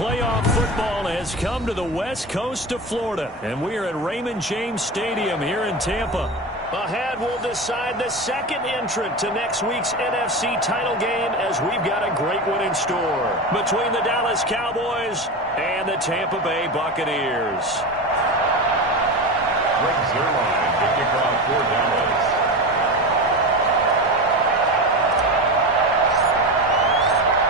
Playoff football has come to the west coast of Florida, and we are at Raymond James Stadium here in Tampa. Ahead, we'll decide the second entrant to next week's NFC title game, as we've got a great one in store between the Dallas Cowboys and the Tampa Bay Buccaneers. Brings your line to kick off for Dallas.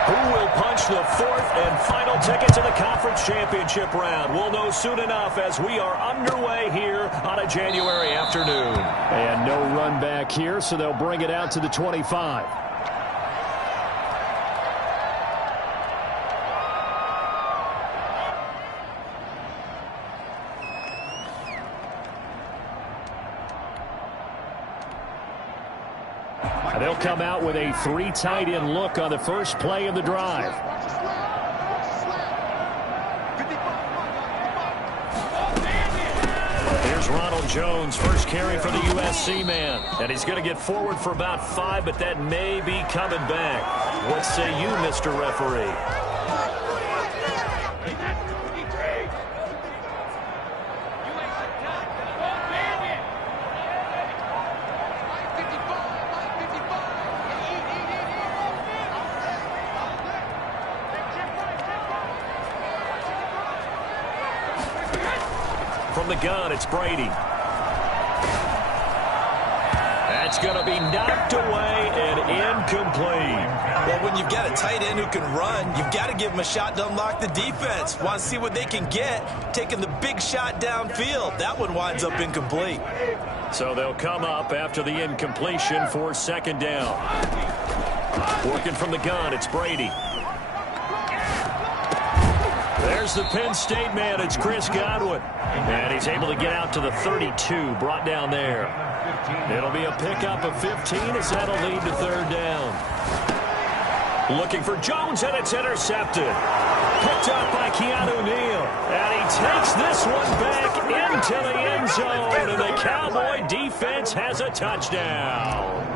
Who will punch the fourth and final ticket to the conference championship round? We'll know soon enough as we are underway here on a January afternoon. And no run back here, so they'll bring it out to the 25. They'll come out with a three tight end look on the first play of the drive. Here's Ronald Jones, first carry for the USC man. And he's going to get forward for about 5, but that may be coming back. What say you, Mr. Referee? From the gun, it's Brady. That's going to be knocked away and incomplete. Well, when you've got a tight end who can run, you've got to give him a shot to unlock the defense. Want to see what they can get, taking the big shot downfield. That one winds up incomplete. So they'll come up after the incompletion for second down. Working from the gun, it's Brady. There's the Penn State man. It's Chris Godwin. And he's able to get out to the 32, brought down there. It'll be a pickup of 15 as that'll lead to third down. Looking for Jones, and it's intercepted. Picked up by Keanu Neal. And he takes this one back into the end zone. And the Cowboy defense has a touchdown.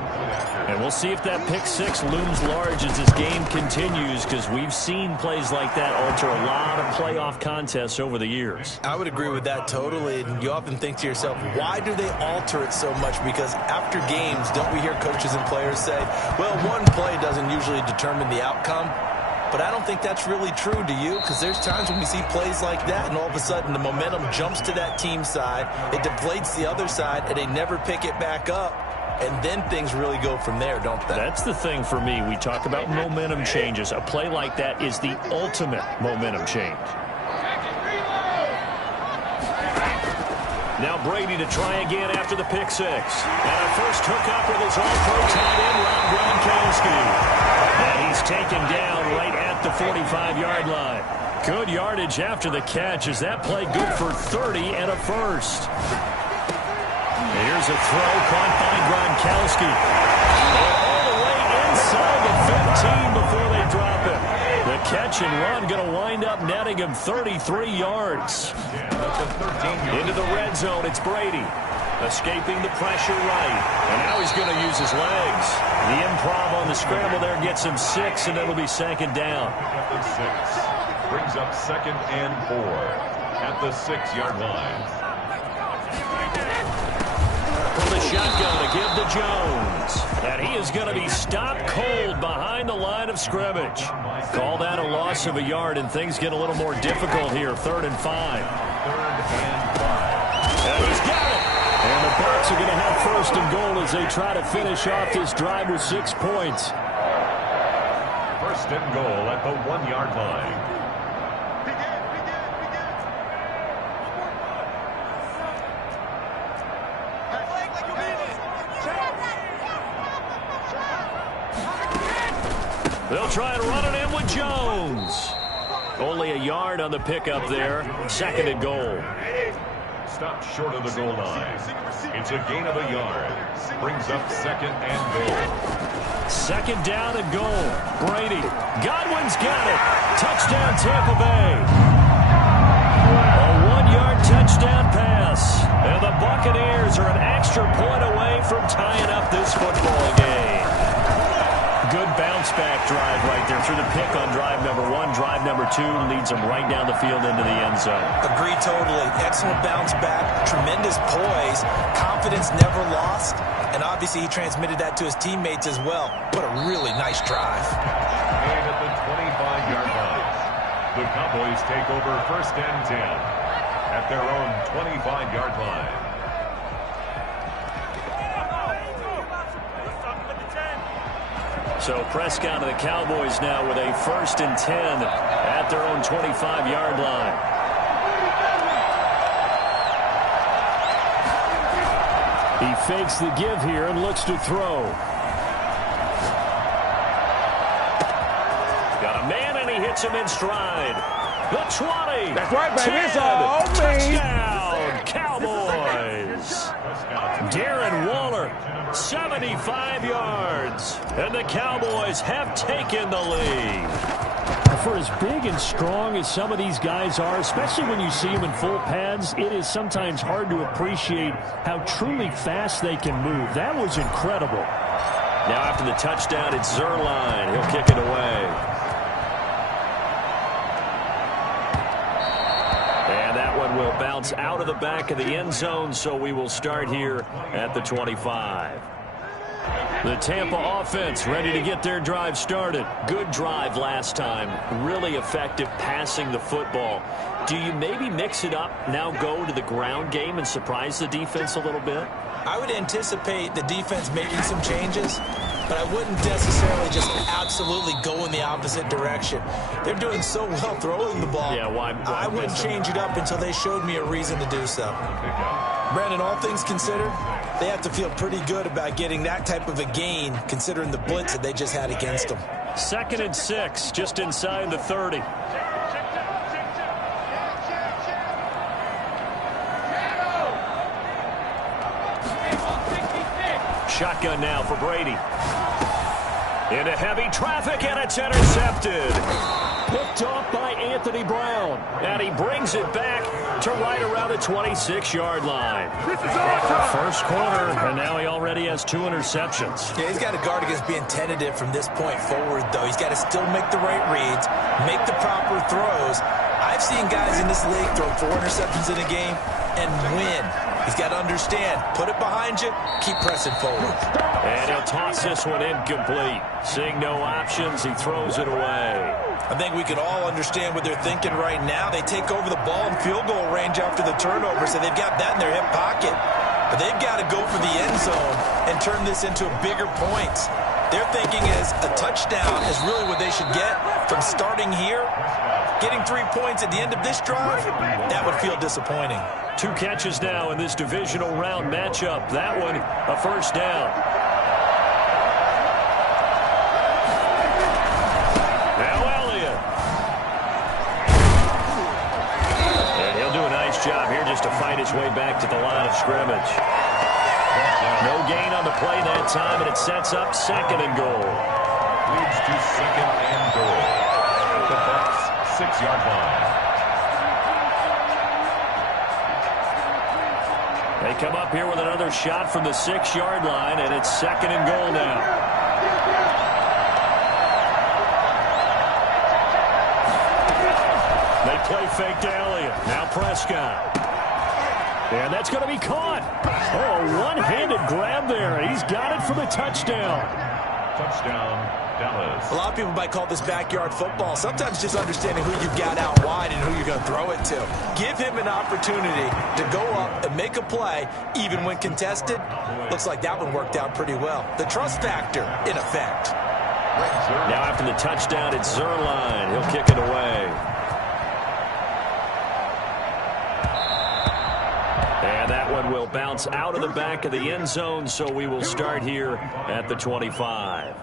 And we'll see if that pick six looms large as this game continues, because we've seen plays like that alter a lot of playoff contests over the years. I would agree with that totally. And you often think to yourself, why do they alter it so much? Because after games, don't we hear coaches and players say, well, one play doesn't usually determine the outcome? But I don't think that's really true, do you? Because there's times when we see plays like that, and all of a sudden the momentum jumps to that team side, it deflates the other side, and they never pick it back up. And then things really go from there, don't they? That's the thing for me. We talk about momentum changes. A play like that is the ultimate momentum change. Now Brady to try again after the pick six. And a first hookup with his all-pro tight end, Rob Gronkowski. And he's taken down right at the 45-yard line. Good yardage after the catch. Is that play good for 30 and a first? Here's a throw caught by Gronkowski. All the way inside the 15 before they drop it. The catch and run going to wind up netting him 33 yards. Into the red zone, it's Brady. Escaping the pressure right. And now he's going to use his legs. The improv on the scramble there gets him 6, and it'll be second down. Brings up 2nd and 4 at the 6-yard line. The shotgun to give to Jones. And he is going to be stopped cold behind the line of scrimmage. Call that a loss of a yard, and things get a little more difficult here. 3rd and 5. And he's got it. And the Bucs are going to have 1st and goal as they try to finish off this drive with 6 points. 1st and goal at the 1-yard line. They'll try and run it in with Jones. Only a yard on the pickup there. 2nd and goal. Stopped short of the goal line. It's a gain of a yard. Brings up 2nd and goal. 2nd down and goal. Brady. Godwin's got it. Touchdown Tampa Bay. A 1-yard touchdown pass. And the Buccaneers are an extra point away from tying up this football game. Good bounce-back drive right there through the pick on drive number 1. Drive number 2 leads them right down the field into the end zone. Agreed totally. Excellent bounce back, tremendous poise, confidence never lost, and obviously he transmitted that to his teammates as well. What a really nice drive. And at the 25-yard line, the Cowboys take over 1st and 10 at their own 25-yard line. So Prescott and the Cowboys now with a 1st and 10 at their own 25-yard line. He fakes the give here and looks to throw. Got a man and he hits him in stride. The 20. That's right, baby. 10, It's all me. Touchdown, Cowboys. Darren Waller, 75 yards. And the Cowboys have taken the lead. For as big and strong as some of these guys are, especially when you see them in full pads, it is sometimes hard to appreciate how truly fast they can move. That was incredible. Now after the touchdown, it's Zuerlein. He'll kick it away. And that one will bounce out of the back of the end zone, so we will start here at the 25. The Tampa offense ready to get their drive started. Good drive last time. Really effective passing the football. Do you maybe mix it up, now go to the ground game and surprise the defense a little bit? I would anticipate the defense making some changes, but I wouldn't necessarily just absolutely go in the opposite direction. They're doing so well throwing the ball. Yeah, why I wouldn't change it up until they showed me a reason to do so. Brandon, all things considered, they have to feel pretty good about getting that type of a gain, considering the blitz that they just had against them. 2nd and 6, just inside the 30. Shotgun now for Brady. Into heavy traffic, and it's intercepted. Picked off by Anthony Brown. And he brings it back to right around the 26-yard line. First quarter, and now he already has 2 interceptions. Yeah, he's got to guard against being tentative from this point forward, though. He's got to still make the right reads, make the proper throws. I've seen guys in this league throw 4 interceptions in a game and win. He's got to understand, put it behind you, keep pressing forward. And he'll toss this one incomplete. Seeing no options, he throws it away. I think we can all understand what they're thinking right now. They take over the ball in field goal range after the turnover, so they've got that in their hip pocket. But they've got to go for the end zone and turn this into bigger points. Their thinking is a touchdown is really what they should get from starting here. Getting 3 points at the end of this drive, that would feel disappointing. 2 catches now in this divisional round matchup. That one, a first down. Now Elliott. And he'll do a nice job here just to fight his way back to the line of scrimmage. No gain on the play that time, and it sets up 2nd and goal. Leads to 2nd and goal. The Bucs 6-yard line. They come up here with another shot from the 6-yard line, and it's 2nd and goal now. They play fake to Elliott. Now Prescott. And that's going to be caught. Oh, one-handed grab there. He's got it for the touchdown. Touchdown. Dallas. A lot of people might call this backyard football. Sometimes just understanding who you've got out wide and who you're going to throw it to. Give him an opportunity to go up and make a play, even when contested. Looks like that one worked out pretty well. The trust factor, in effect. Now after the touchdown, it's Zuerlein. He'll kick it away. And that one will bounce out of the back of the end zone, so we will start here at the 25.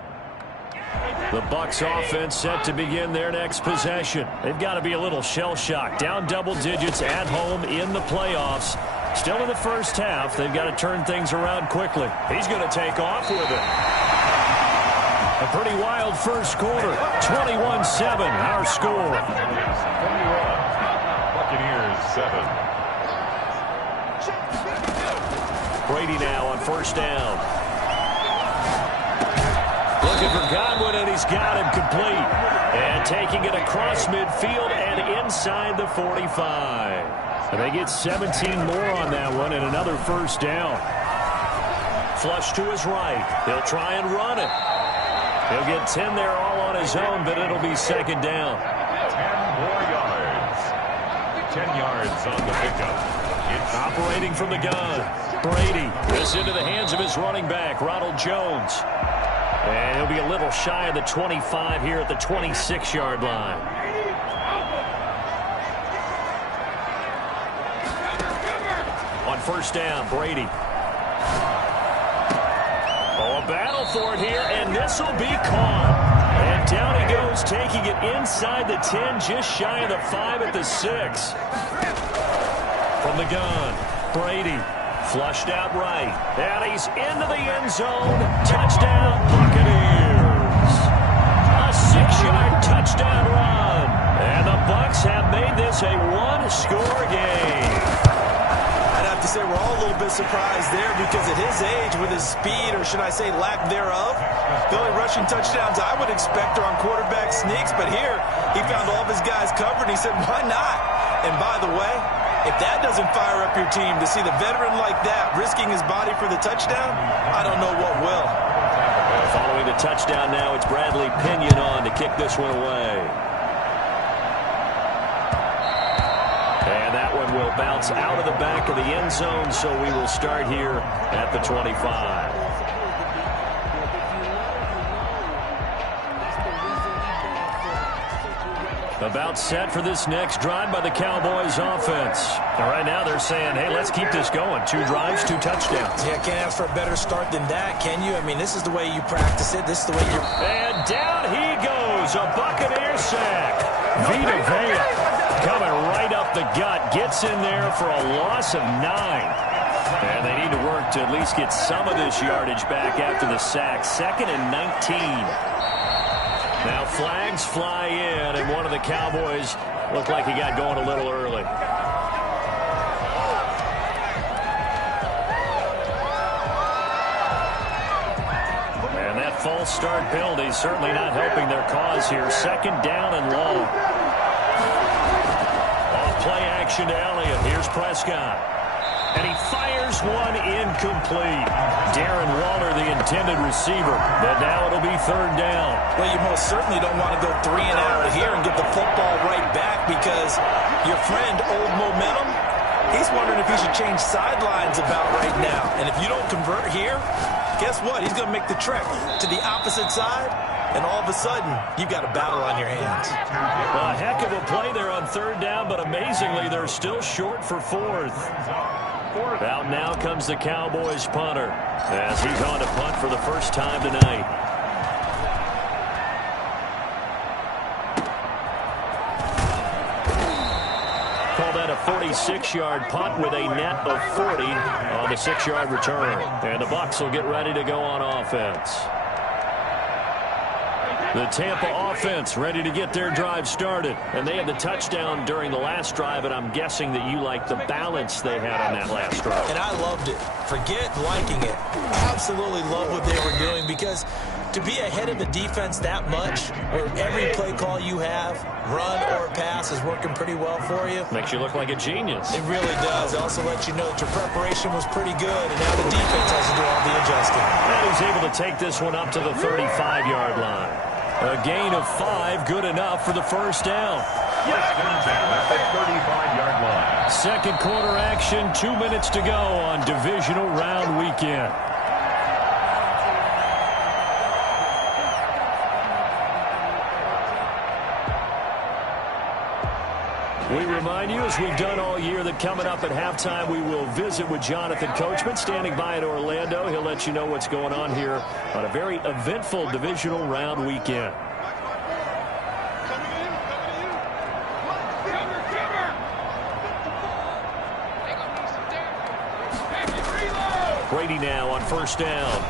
The Bucs offense set to begin their next possession. They've got to be a little shell-shocked. Down double digits at home in the playoffs. Still in the first half. They've got to turn things around quickly. He's going to take off with it. A pretty wild first quarter. 21-7, our score. 21. Buccaneers 7. Brady now on first down. Looking for Godwin, and he's got him complete. taking it across midfield and inside the 45. And they get 17 more on that one and another first down. Flush to his right. He'll try and run it. He'll get 10 there all on his own, but it'll be second down. 10 more yards. 10 yards on the pickup. It's operating from the gun. Brady. This into the hands of his running back, Ronald Jones. And he'll be a little shy of the 25 here at the 26-yard line. On first down, Brady. Oh, a battle for it here, and this will be caught. And down he goes, taking it inside the 10, just shy of the 5 at the 6. From the gun, Brady. Flushed out right. And he's into the end zone. Touchdown, Buccaneers. A 6-yard touchdown run. And the Bucs have made this a one-score game. I'd have to say we're all a little bit surprised there because at his age, with his speed, or should I say lack thereof, the only rushing touchdowns I would expect are on quarterback sneaks. But here, he found all of his guys covered, and he said, why not? And by the way, if that doesn't fire up your team to see the veteran like that risking his body for the touchdown, I don't know what will. Following the touchdown now, it's Bradley Pinion on to kick this one away. And that one will bounce out of the back of the end zone, so we will start here at the 25. About set for this next drive by the Cowboys offense. And right now they're saying, hey, let's keep this going. 2 drives, 2 touchdowns. Yeah, can't ask for a better start than that, can you? I mean, this is the way you practice it. This is the way you're... And down he goes. A Buccaneer sack. Vita Vea coming right up the gut. Gets in there for a loss of 9. And they need to work to at least get some of this yardage back after the sack. 2nd and 19. Now flags fly in, and one of the Cowboys looked like he got going a little early. And that false start penalty certainly not helping their cause here. 2nd down and long. Off play action to Elliott. Here's Prescott. And he fires one incomplete. Darren Waller, the intended receiver. But now it'll be 3rd down. Well, you most certainly don't want to go 3 and out of here and get the football right back because your friend, Old Momentum, he's wondering if he should change sidelines about right now. And if you don't convert here, guess what? He's going to make the trek to the opposite side. And all of a sudden, you've got a battle on your hands. Well, a heck of a play there on 3rd down, but amazingly, they're still short for 4th. Out now comes the Cowboys punter as he's on to punt for the first time tonight. Call that a 46-yard punt with a net of 40 on the 6-yard return. And the Bucs will get ready to go on offense. The Tampa offense ready to get their drive started. And they had the touchdown during the last drive, and I'm guessing that you like the balance they had on that last drive. And I loved it. Forget liking it. Absolutely love what they were doing because to be ahead of the defense that much, where every play call you have, run or pass, is working pretty well for you. Makes you look like a genius. It really does. It also lets you know that your preparation was pretty good, and now the defense has to do all the adjusting. And he's able to take this one up to the 35-yard line. A gain of 5, good enough for the first down. first down at the 35-yard line. 2nd quarter action, 2 minutes to go on divisional round weekend. We remind you, as we've done all year, that coming up at halftime, we will visit with Jonathan Coachman, standing by in Orlando. He'll let you know what's going on here on a very eventful divisional round weekend. Brady now on first down.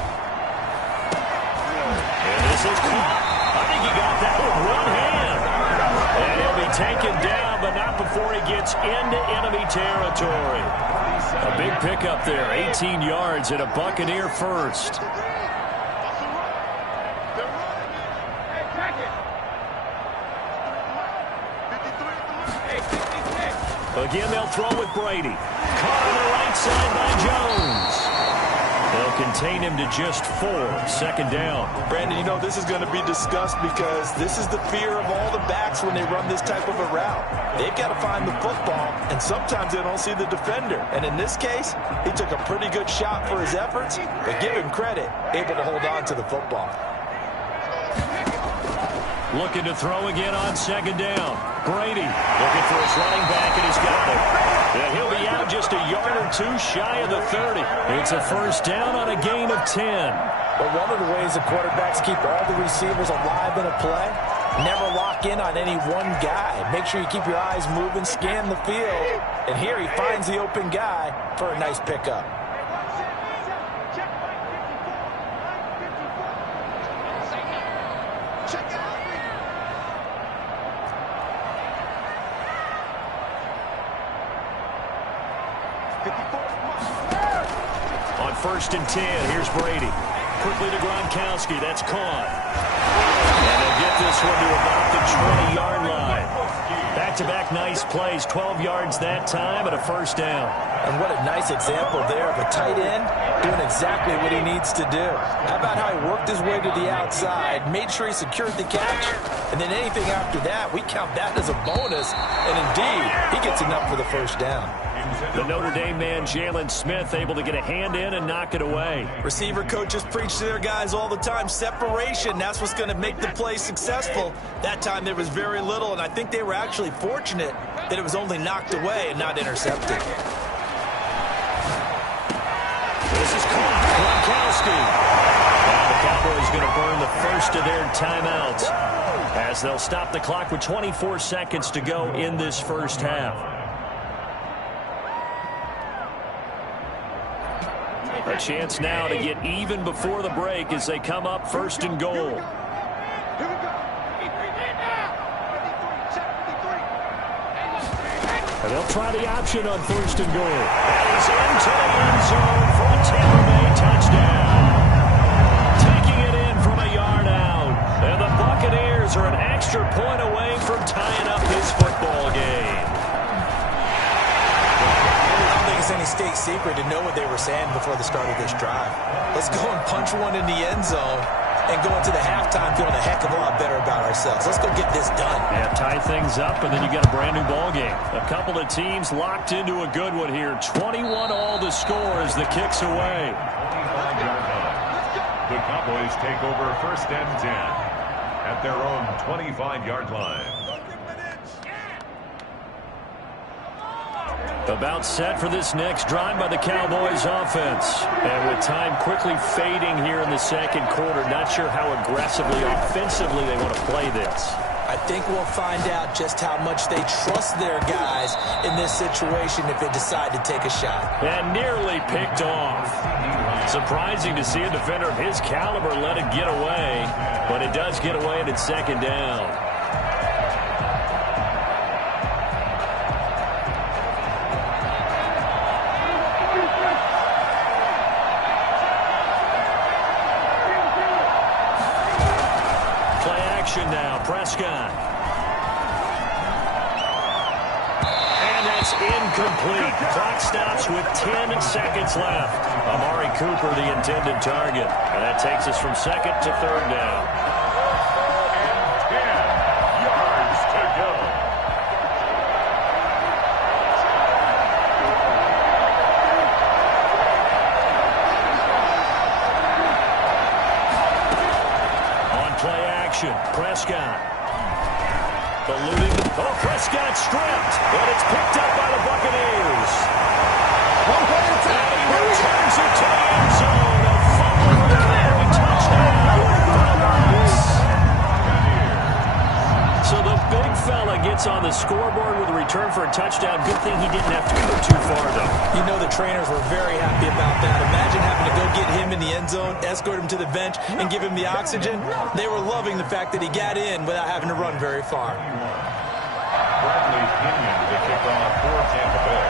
And this is caught. I think he got that with one hand. And he'll be taken down, but not before he gets into enemy territory. A big pickup there, 18 yards and a Buccaneer first. Again, they'll throw with Brady. Caught on the right side by Jones. They'll contain him to just 4. Second down. Brandon, you know, this is going to be discussed because this is the fear of all the backs when they run this type of a route. They've got to find the football, and sometimes they don't see the defender. And in this case, he took a pretty good shot for his efforts, but give him credit, able to hold on to the football. Looking to throw again on second down. Brady looking for his running back, and he's got it. Yeah, he'll be out just a yard or 2 shy of the 30. It's a first down on a gain of 10. But one of the ways the quarterbacks keep all the receivers alive in a play, never lock in on any one guy. Make sure you keep your eyes moving, scan the field. And here he finds the open guy for a nice pickup. On 1st and 10, here's Brady. Quickly to Gronkowski. That's caught. And they'll get this one to about the 20-yard line. Back-to-back nice plays. 12 yards that time and a first down. And what a nice example there of a tight end doing exactly what he needs to do. How about how he worked his way to the outside, made sure he secured the catch, and then anything after that, we count that as a bonus. And indeed, he gets enough for the first down. The Notre Dame man, Jalen Smith, able to get a hand in and knock it away. Receiver coaches preach to their guys all the time. Separation, that's what's going to make the play successful. That time there was very little, and I think they were actually fortunate that it was only knocked away and not intercepted. This is caught. Gronkowski. Now the Cowboys going to burn the first of their timeouts as they'll stop the clock with 24 seconds to go in this first half. A chance now to get even before the break as they come up 1st and goal. And they'll try the option on 1st and goal. And he's into the end zone for a Tampa Bay touchdown. Taking it in from a yard out. And the Buccaneers are an extra point away from tying up his football game. It's any state secret to know what they were saying before the start of this drive. Let's go and punch one in the end zone and go into the halftime feeling a heck of a lot better about ourselves. Let's go get this done. Yeah, tie things up, and then you get a brand new ball game. A couple of teams locked into a good one here. 21 all to score as the kick's away. 25-yard line. The Cowboys take over 1st and 10 at their own 25-yard line. About set for this next drive by the Cowboys offense. And with time quickly fading here in the second quarter, not sure how aggressively, offensively they want to play this. I think we'll find out just how much they trust their guys in this situation if they decide to take a shot. And nearly picked off. Surprising to see a defender of his caliber let it get away, but it does get away and it's 2nd down. Now, Prescott. And that's incomplete. Clock stops with 10 seconds left. Amari Cooper, the intended target. And that takes us from 2nd to 3rd down. And 10 yards to go. Prescott. Eluding. Oh, Prescott stripped. And it's picked up by the Buccaneers. And he returns it to the end zone. A fumble recovery touchdown for the Bucs. So the big fella gets on the scoreboard with a return for a touchdown. Good thing he didn't have to go too far, though. You know the trainers were very happy about that. Imagine having to go get him in the end zone, escort him to the bench, and give him the oxygen. They were loving the fact that he got in without having to run very far. Bradley Pinion to kick off for Tampa Bay.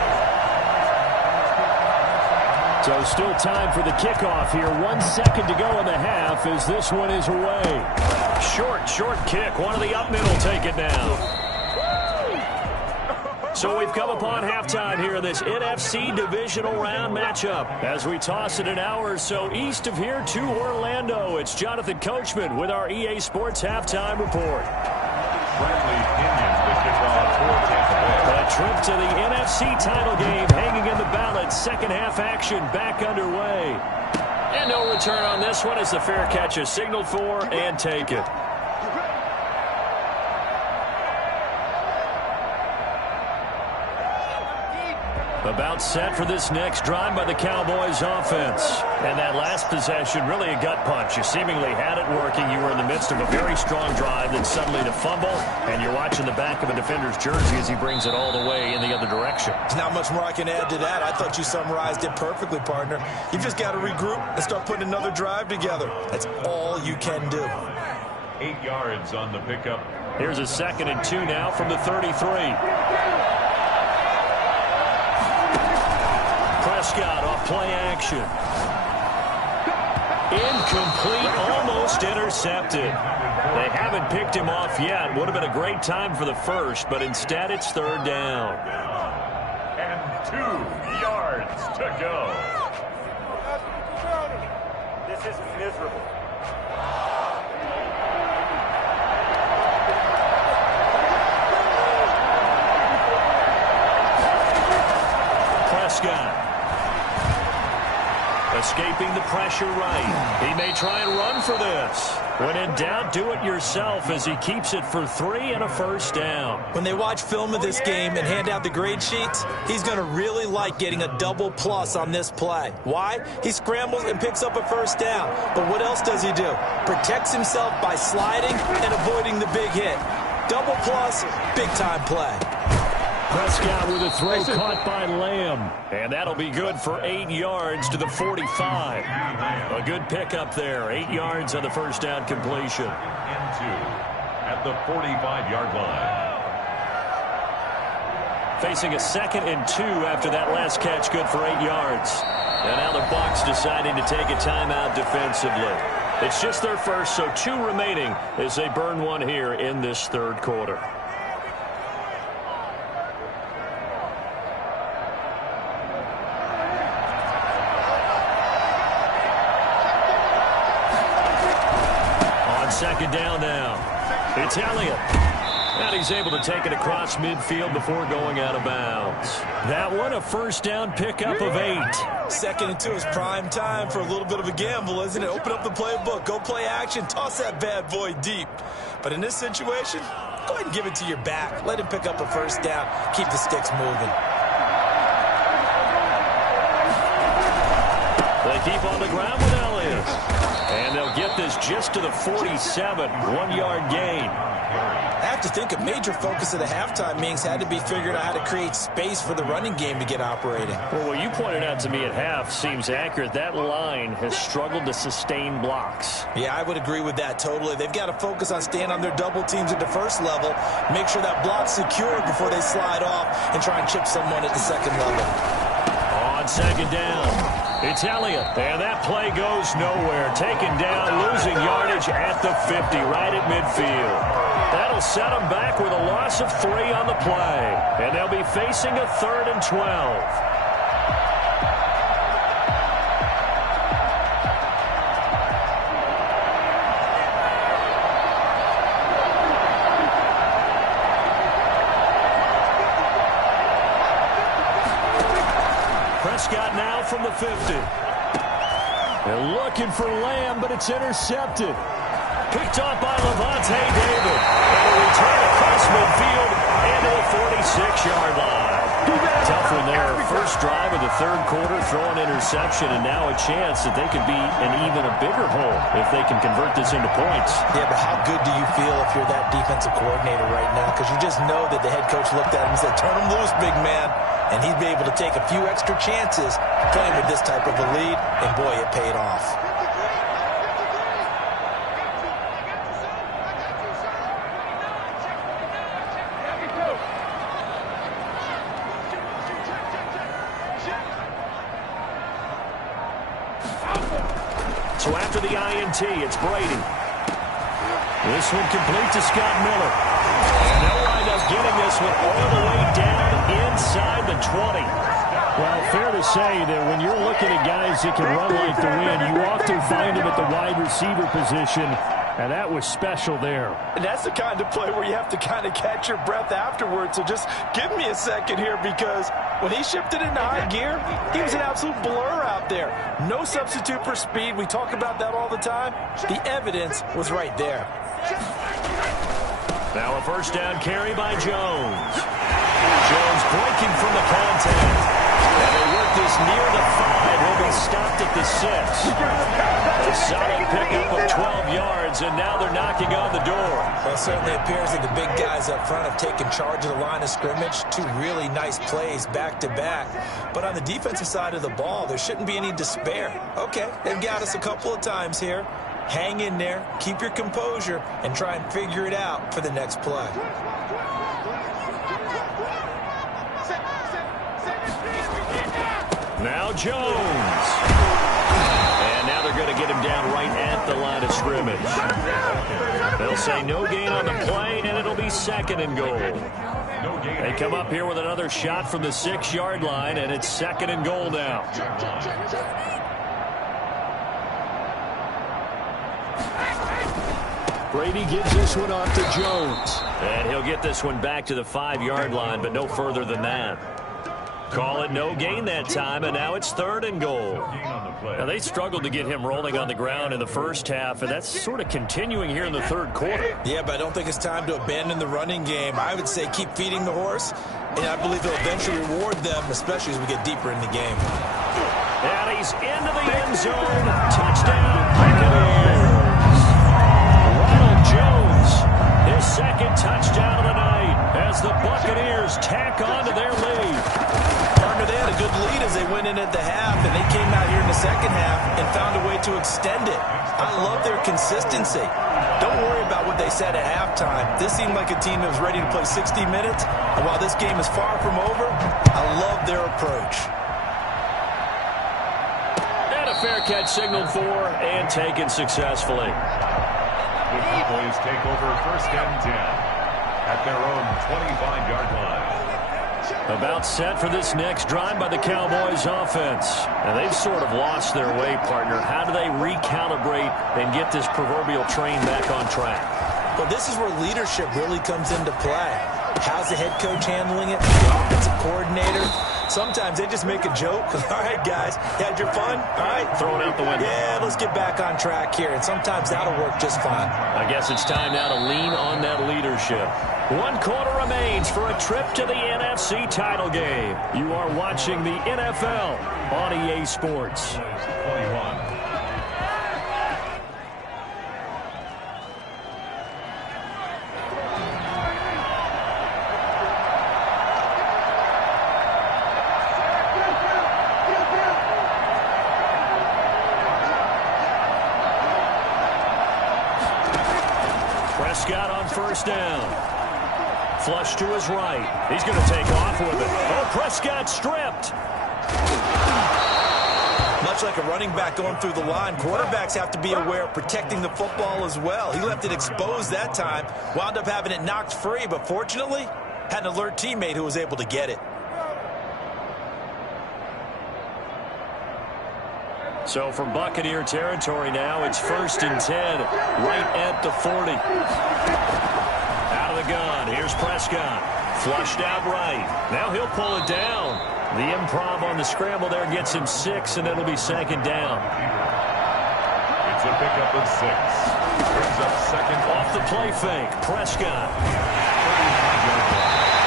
So still time for the kickoff here. 1 second to go in the half as this one is away. Short kick. One of the up middle take it down. So we've come upon halftime here in this NFC divisional round matchup. As we toss it an hour or so east of here to Orlando, it's Jonathan Coachman with our EA Sports halftime report. Bradley Pinion, the kickoff for Tampa Bay. A trip to the NFC title game hanging in the balance. Second half action back underway. And no return on this one as the fair catch is signaled for and taken. About set for this next drive by the Cowboys offense. And that last possession, really a gut punch. You seemingly had it working. You were in the midst of a very strong drive, then suddenly to fumble, and you're watching the back of a defender's jersey as he brings it all the way in the other direction. There's not much more I can add to that. I thought you summarized it perfectly, partner. You just got to regroup and start putting another drive together. That's all you can do. 8 yards on the pickup. Here's a 2nd and 2 now from the 33. Prescott off play action. Incomplete, almost intercepted. They haven't picked him off yet. Would have been a great time for the first, but instead it's 3rd down. And 2 yards to go. This is miserable. Prescott. Escaping the pressure right. He may try and run for this. When in doubt, do it yourself as he keeps it for 3 and a 1st down. When they watch film of this game and hand out the grade sheets, he's going to really like getting a double plus on this play. Why? He scrambles and picks up a 1st down. But what else does he do? Protects himself by sliding and avoiding the big hit. Double plus, big-time play. Prescott with a throw caught by Lamb. And that'll be good for 8 yards to the 45. A good pickup there. 8 yards on the 1st down completion. Into at the 45-yard line. Facing a 2nd and 2 after that last catch, good for 8 yards. And now the Bucs deciding to take a timeout defensively. It's just their first, so 2 remaining as they burn one here in this 3rd quarter. On 2nd down now. It's Elliott. And he's able to take it across midfield before going out of bounds. That one, a 1st down pickup of 8. 2nd and 2 is prime time for a little bit of a gamble, isn't it? Open up the playbook, go play action, toss that bad boy deep. But in this situation, go ahead and give it to your back. Let him pick up a 1st down. Keep the sticks moving. They keep on the ground with Elliott. And they'll get this just to the 47, 1-yard gain. I have to think a major focus of the halftime meetings had to be figuring out how to create space for the running game to get operating. Well, what you pointed out to me at half seems accurate. That line has struggled to sustain blocks. Yeah, I would agree with that totally. They've got to focus on staying on their double teams at the 1st level, make sure that block's secure before they slide off and try and chip someone at the 2nd level. On 2nd down, it's Elliott. And that play goes nowhere. Taken down, losing yardage at the 50, right at midfield. That'll set them back with a loss of 3 on the play. And they'll be facing a 3rd and 12. Prescott now from the 50. They're looking for Lamb, but it's intercepted. Picked off by Levante David. And a return across midfield into the 46-yard line. Tough one there. 1st drive of the 3rd quarter, throwing interception, and now a chance that they could be in even a bigger hole if they can convert this into points. Yeah, but how good do you feel if you're that defensive coordinator right now? Because you just know that the head coach looked at him and said, turn him loose, big man. And he'd be able to take a few extra chances playing with this type of a lead, and boy, it paid off. So after the INT, it's Brady. This one complete to Scott Miller. And they'll wind up getting this one all the way down to say that when you're looking at guys that can run like the wind, you often find them at the wide receiver position, and that was special there. And that's the kind of play where you have to kind of catch your breath afterwards. So just give me a second here, because when he shifted into high gear, he was an absolute blur out there. No substitute for speed. We talk about that all the time. The evidence was right there. Now a first down carry by Jones. Jones breaking from the contact. And they work this near the 5. He'll be stopped at the 6. A solid pickup of 12 yards, and now they're knocking on the door. Well, it certainly appears that the big guys up front have taken charge of the line of scrimmage. 2 really nice plays back-to-back. But on the defensive side of the ball, there shouldn't be any despair. Okay, they've got us a couple of times here. Hang in there, keep your composure, and try and figure it out for the next play. Now Jones. And now they're going to get him down right at the line of scrimmage. They'll say no gain on the play, and it'll be 2nd and goal. They come up here with another shot from the 6-yard line, and it's 2nd and goal now. Brady gives this one off to Jones. And he'll get this one back to the 5-yard line, but no further than that. Call it no gain that time, and now it's 3rd and goal. Now, they struggled to get him rolling on the ground in the first half, and that's sort of continuing here in the 3rd quarter. Yeah, but I don't think it's time to abandon the running game. I would say keep feeding the horse, and I believe they'll eventually reward them, especially as we get deeper in the game. And he's into the end zone. Touchdown, Buccaneers. Ronald Jones, his 2nd touchdown of the night as the Buccaneers tack on to their lead. They had a good lead as they went in at the half, and they came out here in the second half and found a way to extend it. I love their consistency. Don't worry about what they said at halftime. This seemed like a team that was ready to play 60 minutes, and while this game is far from over, I love their approach. And a fair catch signaled for and taken successfully. The Cowboys take over 1st and 10 at their own 25-yard line. About set for this next drive by the Cowboys offense. And they've sort of lost their way, partner. How do they recalibrate and get this proverbial train back on track? Well, this is where leadership really comes into play. How's the head coach handling it? The offensive coordinator? Sometimes they just make a joke. All right, guys, you had your fun? All right. Throw it out the window. Yeah, let's get back on track here. And sometimes that'll work just fine. I guess it's time now to lean on that leadership. 1 quarter remains for a trip to the NFC title game. You are watching the NFL on EA Sports. 21. Prescott on first down. Flush to his right. He's going to take off with it. Oh, Prescott stripped. Much like a running back going through the line, quarterbacks have to be aware of protecting the football as well. He left it exposed that time, wound up having it knocked free, but fortunately, had an alert teammate who was able to get it. So from Buccaneer territory now, it's 1st and 10, right at the 40. Out of the gun, here's Prescott. Flushed out right. Now he'll pull it down. The improv on the scramble there gets him 6, and it'll be 2nd down. It's a pickup of 6. Brings up 2nd. Off the play fake, Prescott.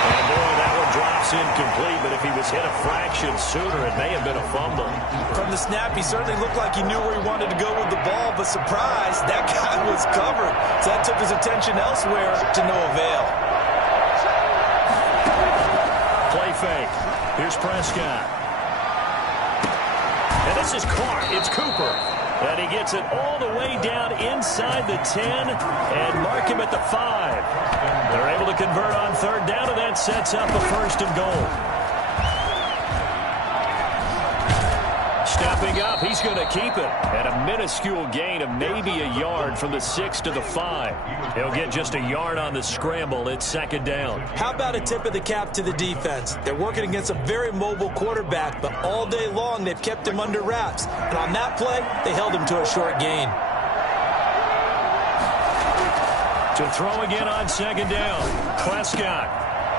And boy, that one drops incomplete, but if he was hit a fraction sooner, it may have been a fumble. From the snap, he certainly looked like he knew where he wanted to go with the ball, but surprise, that guy was covered. So that took his attention elsewhere to no avail. Play fake. Here's Prescott. And this is caught. It's Cooper. And he gets it all the way down inside the 10 and mark him at the 5. They're able to convert on 3rd down, and that sets up a 1st and goal. stepping up. He's going to keep it. And a minuscule gain of maybe a yard from the 6 to the 5. He'll get just a yard on the scramble. It's second down. How about a tip of the cap to the defense? They're working against a very mobile quarterback, but all day long they've kept him under wraps. And on that play, they held him to a short gain. To throw again on second down. Prescott.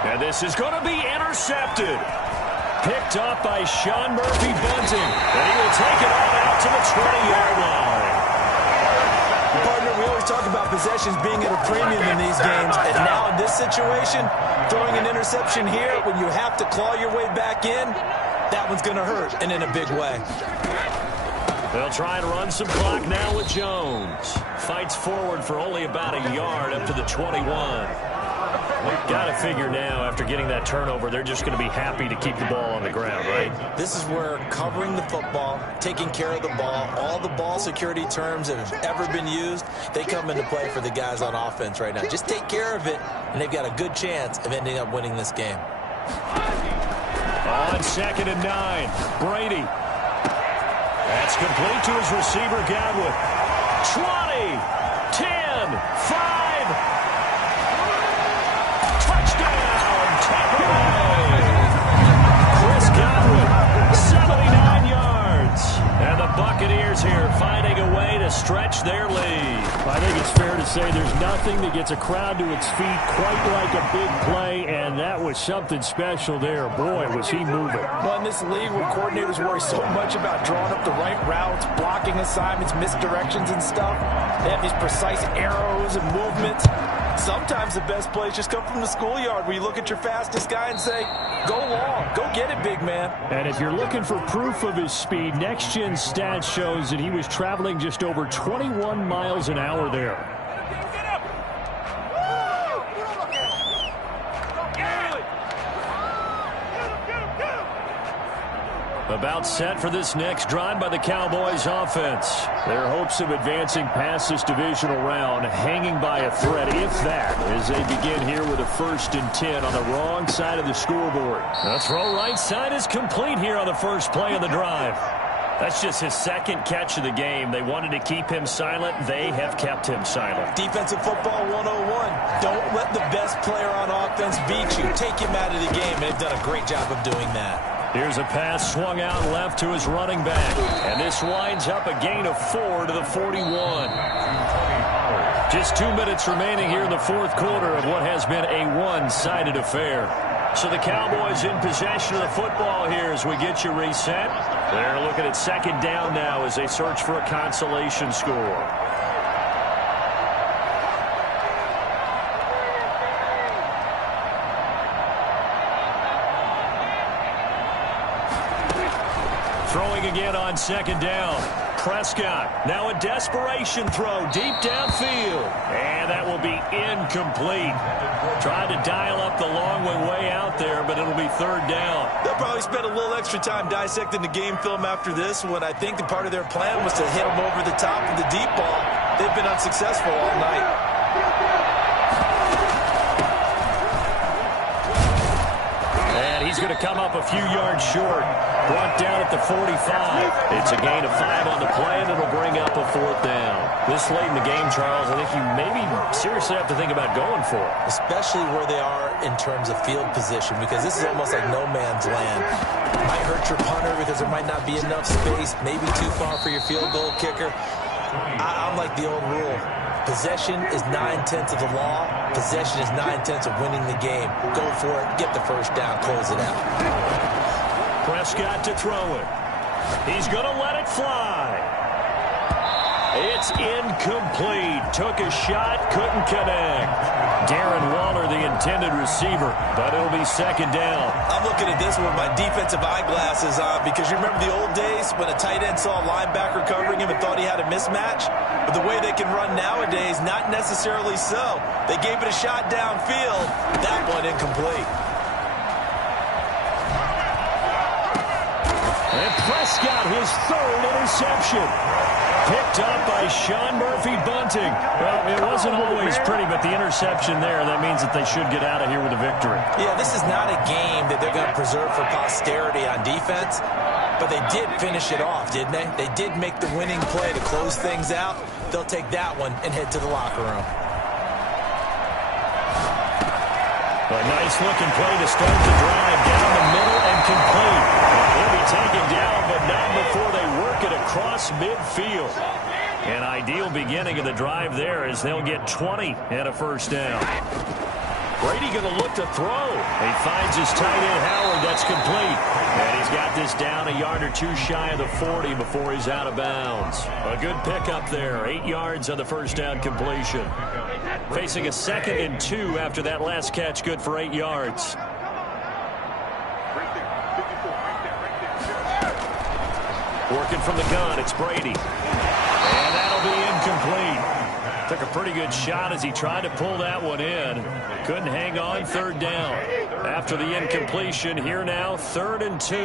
And this is going to be intercepted. Picked up by Sean Murphy-Bunting. And he will take it all out to the 20-yard line. Partner, we always talk about possessions being at a premium in these games. And now in this situation, throwing an interception here when you have to claw your way back in, that one's going to hurt, and in a big way. They'll try and run some clock now with Jones. Fights forward for only about a yard up to the 21. Got to figure now, after getting that turnover, they're just going to be happy to keep the ball on the ground, right? This is where covering the football, taking care of the ball, all the ball security terms that have ever been used, they come into play for the guys on offense right now. Just take care of it, and they've got a good chance of ending up winning this game. On 2nd and 9, Brady. That's complete to his receiver, Godwin. 20, 10, 5. Touchdown, Tampa Bay. Chris Godwin, 79 yards. And the Buccaneers here finding a way to stretch their lead. I think it's fair to say there's nothing that gets a crowd to its feet quite like a big play, and that was something special there. Boy, was he moving. Well, in this league where coordinators worry so much about drawing up the right routes, blocking assignments, misdirections and stuff, they have these precise arrows and movements. Sometimes the best plays just come from the schoolyard where you look at your fastest guy and say, go long, go get it, big man. And if you're looking for proof of his speed, Next Gen Stats shows that he was traveling just over 21 miles an hour there. About set for this next drive by the Cowboys offense. Their hopes of advancing past this divisional round hanging by a thread, if that, as they begin here with a 1st and 10 on the wrong side of the scoreboard. The throw right side is complete here on the first play of the drive. That's just his 2nd catch of the game. They wanted to keep him silent. They have kept him silent. Defensive football 101. Don't let the best player on offense beat you. Take him out of the game. They've done a great job of doing that. Here's a pass swung out left to his running back. And this winds up a gain of 4 to the 41. Just 2 minutes remaining here in the 4th quarter of what has been a one-sided affair. So the Cowboys in possession of the football here as we get you reset. They're looking at 2nd down now as they search for a consolation score. Throwing again on 2nd down. Prescott, now a desperation throw deep downfield. And that will be incomplete. Tried to dial up the long way out there, but it'll be 3rd down. They'll probably spend a little extra time dissecting the game film after this one. I think the part of their plan was to hit them over the top of the deep ball. They've been unsuccessful all night. And he's going to come up a few yards short. Brought down at the 45. It's a gain of 5 on the play, and it'll bring up a 4th down. This late in the game, Charles, I think you maybe seriously have to think about going for it. Especially where they are in terms of field position, because this is almost like no man's land. Might hurt your punter because there might not be enough space, maybe too far for your field goal kicker. I'm like the old rule. Possession is 9/10 of the law. Possession is 9/10 of winning the game. Go for it. Get the 1st down. Close it out. Prescott to throw it. He's going to let it fly. It's incomplete. Took a shot, couldn't connect. Darren Waller, the intended receiver, but it'll be 2nd down. I'm looking at this with my defensive eyeglasses on because you remember the old days when a tight end saw a linebacker covering him and thought he had a mismatch? But the way they can run nowadays, not necessarily so. They gave it a shot downfield. That one incomplete. And Prescott, his 3rd interception. Picked up by Sean Murphy-Bunting. Well, it wasn't always pretty, but the interception there, that means that they should get out of here with a victory. Yeah, this is not a game that they're going to preserve for posterity on defense. But they did finish it off, didn't they? They did make the winning play to close things out. They'll take that one and head to the locker room. A nice-looking play to start the drive down the middle and complete. He'll be taken down, but not before they work it across midfield. An ideal beginning of the drive there as they'll get 20 and a first down. Brady going to look to throw. He finds his tight end, Howard. That's complete. And he's got this down a yard or two shy of the 40 before he's out of bounds. A good pickup there. 8 yards on the first down completion. Facing a 2nd and 2 after that last catch. Good for 8 yards. Working from the gun, it's Brady. And that'll be incomplete. Took a pretty good shot as he tried to pull that one in. Couldn't hang on, 3rd down. After the incompletion, here now, 3rd and 2.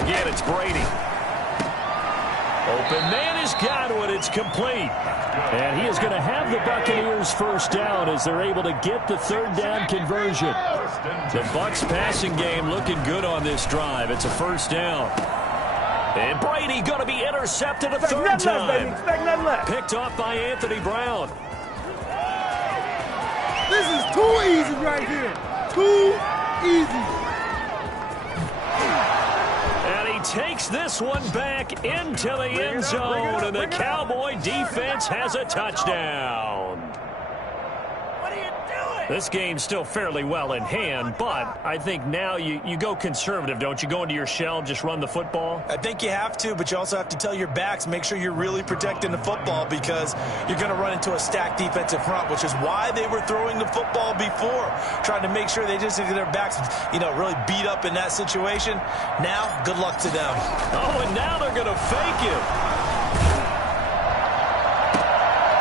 Again, it's Brady. Open man has got one. It's complete. And he is going to have the Buccaneers first down as they're able to get the 3rd down conversion. The Bucs passing game looking good on this drive. It's a first down. And Brady going to be intercepted a 3rd time. Picked off by Anthony Brown. This is too easy right here. Too easy. Takes this one back into the end zone, and the Cowboy defense has a touchdown. What are you doing? This game's still fairly well in hand, but I think now you go conservative, don't you? Go into your shell, just run the football? I think you have to, but you also have to tell your backs, make sure you're really protecting the football because you're going to run into a stacked defensive front, which is why they were throwing the football before, trying to make sure they just get their backs, really beat up in that situation. Now, good luck to them. Oh, and now they're going to fake it.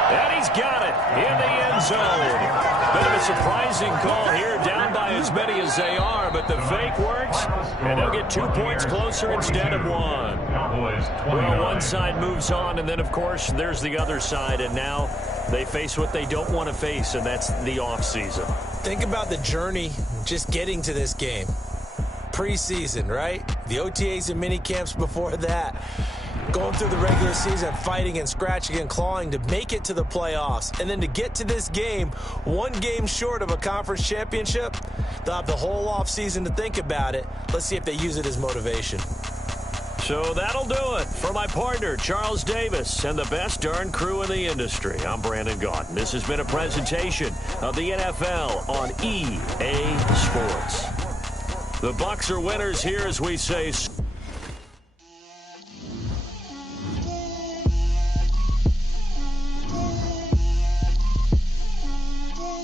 And he's got it in the end zone. Bit of a surprising call here, down by as many as they are, but the fake works, and they'll get 2 points closer instead of 1. Well, one side moves on, and then, of course, there's the other side, and now they face what they don't want to face, and that's the offseason. Think about the journey just getting to this game. Preseason, right? The OTAs and mini camps before that. Going through the regular season, fighting and scratching and clawing to make it to the playoffs. And then to get to this game, 1 game short of a conference championship, they'll have the whole offseason to think about it. Let's see if they use it as motivation. So that'll do it for my partner, Charles Davis, and the best darn crew in the industry. I'm Brandon Gaudin. This has been a presentation of the NFL on EA Sports. The Bucs are winners here as we say...